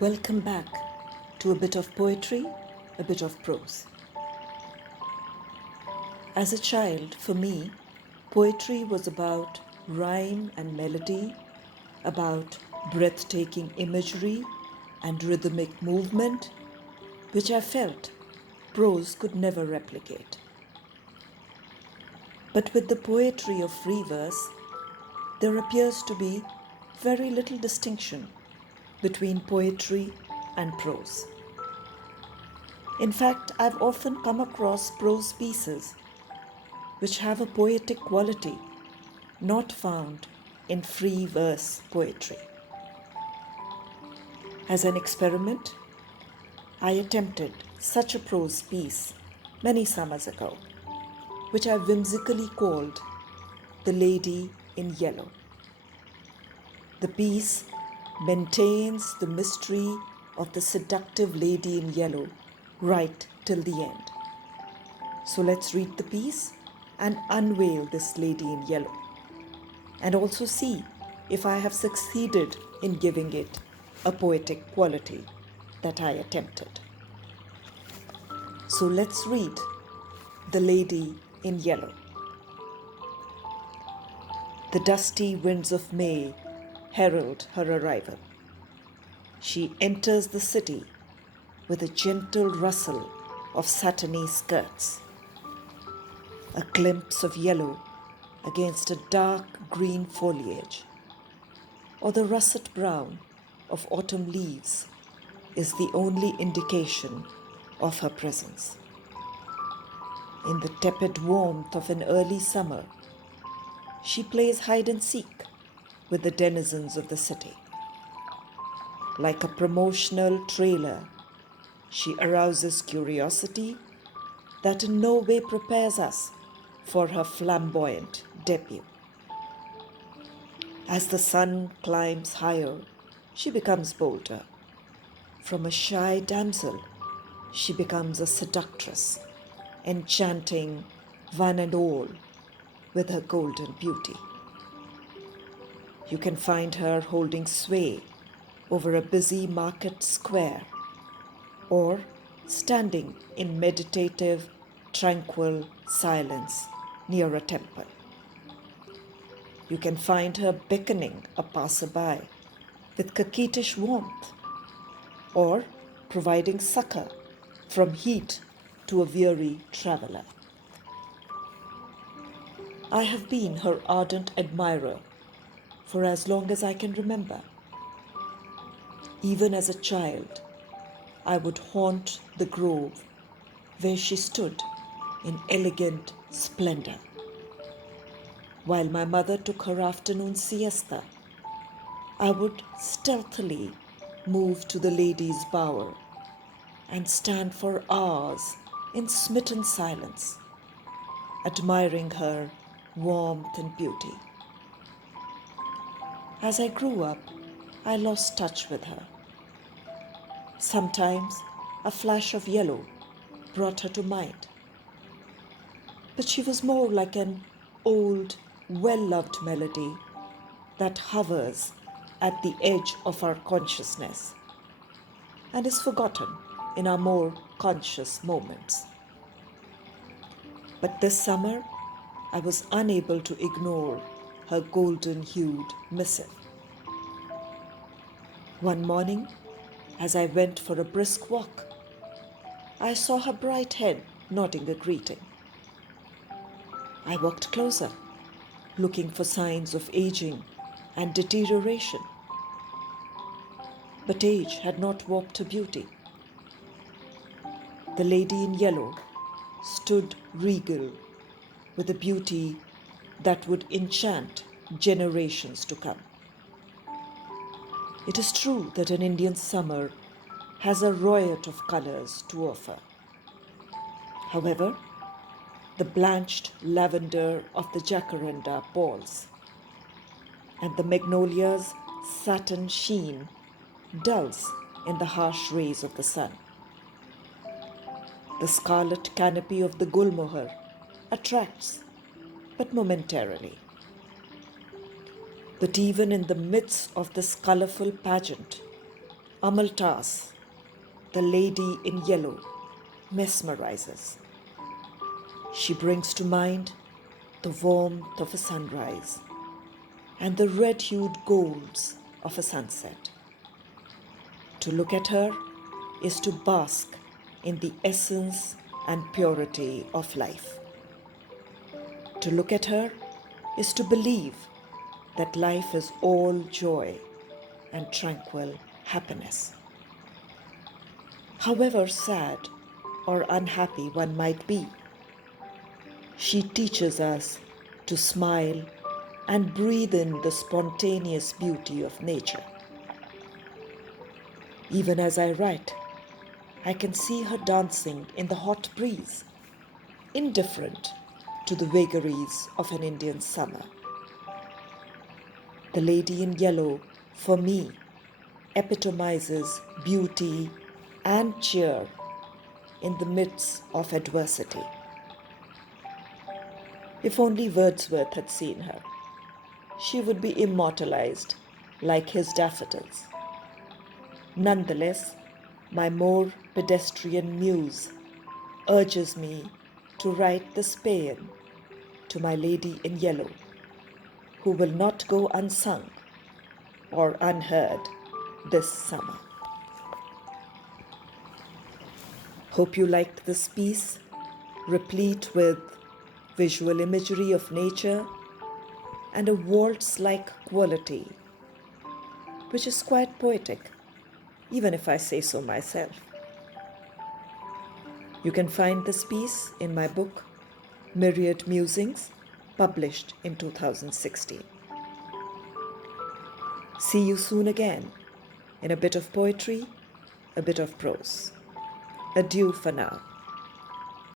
Welcome back to a bit of poetry, a bit of prose. As a child, for me, poetry was about rhyme and melody, about breathtaking imagery and rhythmic movement, which I felt prose could never replicate. But with the poetry of free verse, there appears to be very little distinction between poetry and prose. In fact, I've often come across prose pieces which have a poetic quality not found in free verse poetry. As an experiment, I attempted such a prose piece many summers ago, which I whimsically called The Lady in Yellow. The piece maintains the mystery of the seductive lady in yellow right till the end. So let's read the piece and unveil this lady in yellow, and also see if I have succeeded in giving it a poetic quality that I attempted. So let's read The Lady in Yellow. The dusty winds of May herald her arrival. She enters the city with a gentle rustle of satiny skirts, a glimpse of yellow against a dark green foliage, or the russet brown of autumn leaves is the only indication of her presence. In the tepid warmth of an early summer, she plays hide and seek with the denizens of the city. Like a promotional trailer, she arouses curiosity that in no way prepares us for her flamboyant debut. As the sun climbs higher, she becomes bolder. From a shy damsel, she becomes a seductress, enchanting one and all with her golden beauty. You can find her holding sway over a busy market square, or standing in meditative, tranquil silence near a temple. You can find her beckoning a passerby with coquettish warmth, or providing succor from heat to a weary traveler. I have been her ardent admirer for as long as I can remember. Even as a child, I would haunt the grove where she stood in elegant splendor. While my mother took her afternoon siesta, I would stealthily move to the lady's bower and stand for hours in smitten silence, admiring her warmth and beauty. As I grew up, I lost touch with her. Sometimes a flash of yellow brought her to mind, but she was more like an old, well-loved melody that hovers at the edge of our consciousness and is forgotten in our more conscious moments. But this summer, I was unable to ignore her golden-hued missive. One morning, as I went for a brisk walk, I saw her bright head nodding a greeting. I walked closer, looking for signs of aging and deterioration. But age had not warped her beauty. The lady in yellow stood regal with a beauty that would enchant generations to come. It is true that an Indian summer has a riot of colors to offer. However, the blanched lavender of the jacaranda palls, and the magnolia's satin sheen dulls in the harsh rays of the sun. The scarlet canopy of the gulmohar attracts, but momentarily. But even in the midst of this colorful pageant, Amaltas, the lady in yellow, mesmerizes. She brings to mind the warmth of a sunrise and the red-hued golds of a sunset. To look at her is to bask in the essence and purity of life. To look at her is to believe that life is all joy and tranquil happiness. However sad or unhappy one might be, she teaches us to smile and breathe in the spontaneous beauty of nature. Even as I write, I can see her dancing in the hot breeze, indifferent to the vagaries of an Indian summer. The lady in yellow, for me, epitomizes beauty and cheer in the midst of adversity. If only Wordsworth had seen her, she would be immortalized like his daffodils. Nonetheless, my more pedestrian muse urges me to write this paean to my lady in yellow, who will not go unsung or unheard this summer. Hope you liked this piece, replete with visual imagery of nature and a waltz-like quality, which is quite poetic, even if I say so myself. You can find this piece in my book, Myriad Musings, published in 2016. See you soon again in a bit of poetry, a bit of prose. Adieu for now.